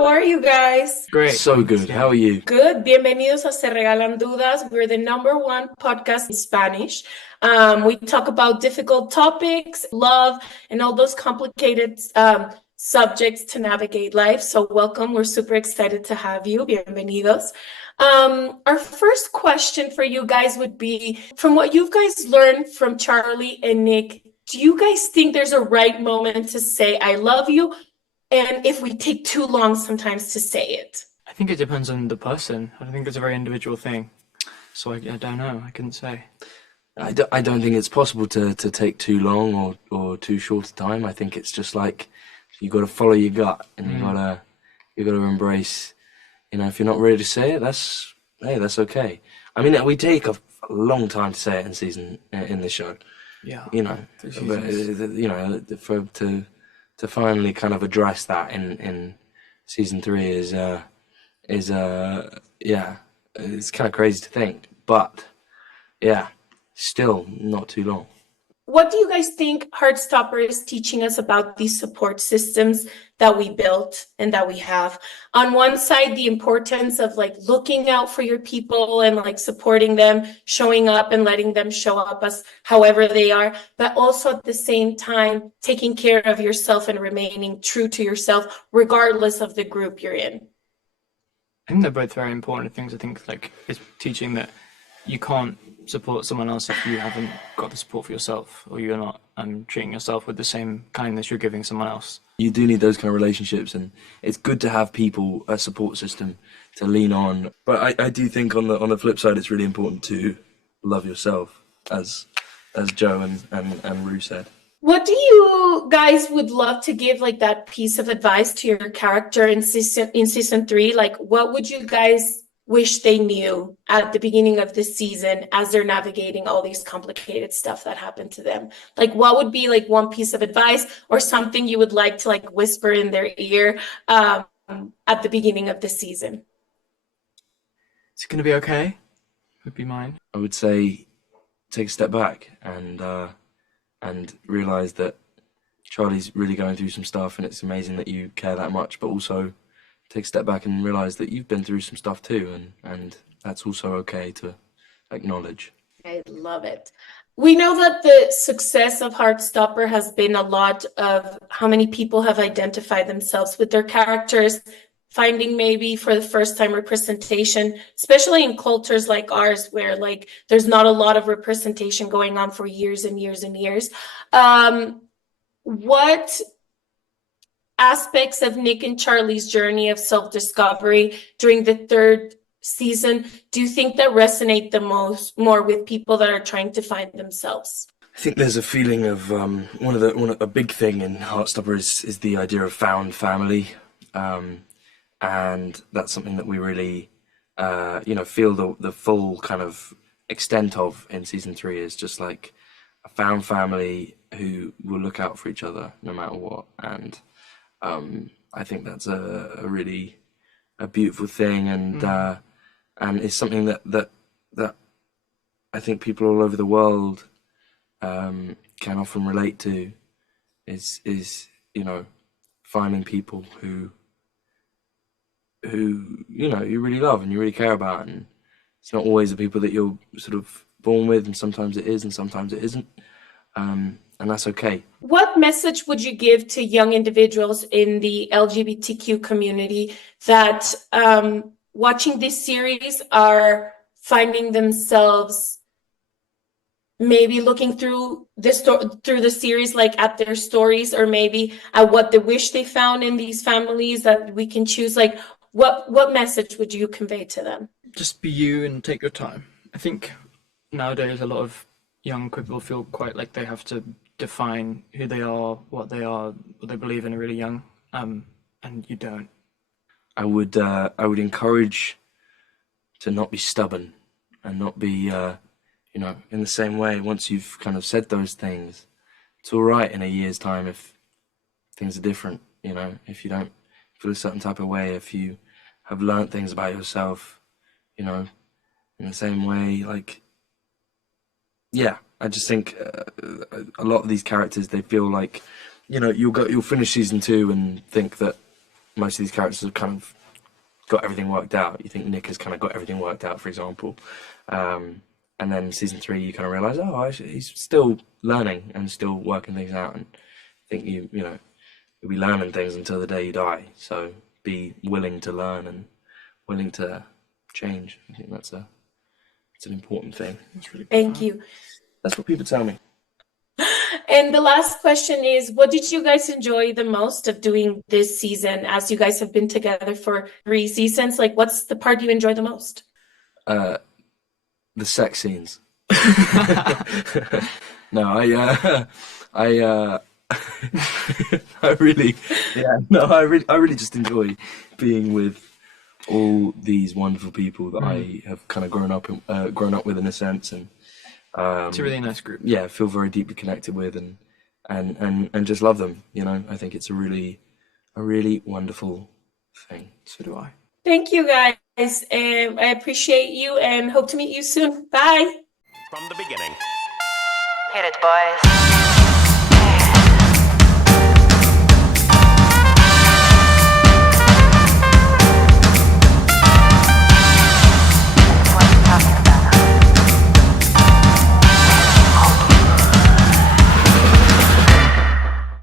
How are you guys? Great. So good. How are you? Good. Bienvenidos a Regalan Dudas. We're the #1 podcast in Spanish. We talk about difficult topics, love, and all those complicated subjects to navigate life. So welcome. We're super excited to have you. Bienvenidos. Our first question for you guys would be, from what you guys learned from Charlie and Nick, do you guys think there's a right moment to say I love you? And if we take too long sometimes to say it? I think it depends on the person. I think it's a very individual thing. So I don't know. I couldn't say. I don't think it's possible to take too long or too short a time. I think it's just like you got to follow your gut and you gotta embrace. You know, if you're not ready to say it, that's okay. I mean, we take a long time to say it in the show. Yeah. You know, but, you know, to finally kind of address that in season 3 is it's kind of crazy to think, but yeah, still not too long. What do you guys think Heartstopper is teaching us about these support systems that we built and that we have? On one side, the importance of like looking out for your people and like supporting them, showing up and letting them show up as however they are, but also at the same time, taking care of yourself and remaining true to yourself, regardless of the group you're in. I think they're both very important things. I think like it's teaching that you can't support someone else if you haven't got the support for yourself, or you're not treating yourself with the same kindness you're giving someone else. You do need those kind of relationships, and it's good to have people, a support system to lean on. But I do think on the flip side, it's really important to love yourself, as Joe and Rue said. What do you guys would love to give like that piece of advice to your character in season 3? Like, what would you guys wish they knew at the beginning of this season as they're navigating all these complicated stuff that happened to them? Like, what would be like one piece of advice or something you would like to like whisper in their ear at the beginning of the season? It's going to be okay, would be mine. I would say take a step back and realize that Charlie's really going through some stuff, and it's amazing that you care that much, but also take a step back and realize that you've been through some stuff too, and that's also okay to acknowledge. I love it. We know that the success of Heartstopper has been a lot of how many people have identified themselves with their characters, finding maybe for the first time representation, especially in cultures like ours, where like there's not a lot of representation going on for years and years and years. What aspects of Nick and Charlie's journey of self-discovery during the 3rd season do you think that resonate the more with people that are trying to find themselves? I think there's a feeling of a big thing in Heartstopper is the idea of found family, and that's something that we really feel the full kind of extent of in season 3 is just like a found family who will look out for each other no matter what, and I think that's a really beautiful thing, and it's something that I think people all over the world can often relate to. Is you know, finding people who you know you really love and you really care about, and it's not always the people that you're sort of born with, and sometimes it is and sometimes it isn't, and that's okay. What message would you give to young individuals in the LGBTQ community that watching this series are finding themselves maybe looking through the series, like at their stories, or maybe at what they wish they found in these families that we can choose? Like, what message would you convey to them? Just be you and take your time. I think nowadays a lot of young queer people feel quite like they have to define who they are, what they believe in really young, and you don't. I would encourage to not be stubborn and not be in the same way. Once you've kind of said those things, it's all right in a year's time if things are different. You know, if you don't feel a certain type of way, if you have learned things about yourself, you know, in the same way, like, yeah, I just think a lot of these characters, they feel like, you know, you'll finish season 2 and think that most of these characters have kind of got everything worked out. You think Nick has kind of got everything worked out, for example. And then season 3, you kind of realise, oh, actually, he's still learning and still working things out. And I think you know, you'll be learning things until the day you die. So be willing to learn and willing to change. I think it's an important thing. Really Thank you. That's what people tell me. And the last question is, what did you guys enjoy the most of doing this season, as you guys have been together for 3 seasons? Like, what's the part you enjoy the most? The sex scenes. No, I really just enjoy being with all these wonderful people that I have kind of grown up with in a sense, and It's a really nice group. yeah, feel very deeply connected with, and just love them. You know, I think it's a really wonderful thing. So do I. Thank you, guys. I appreciate you and hope to meet you soon. Bye. From the beginning. Hit it, boys.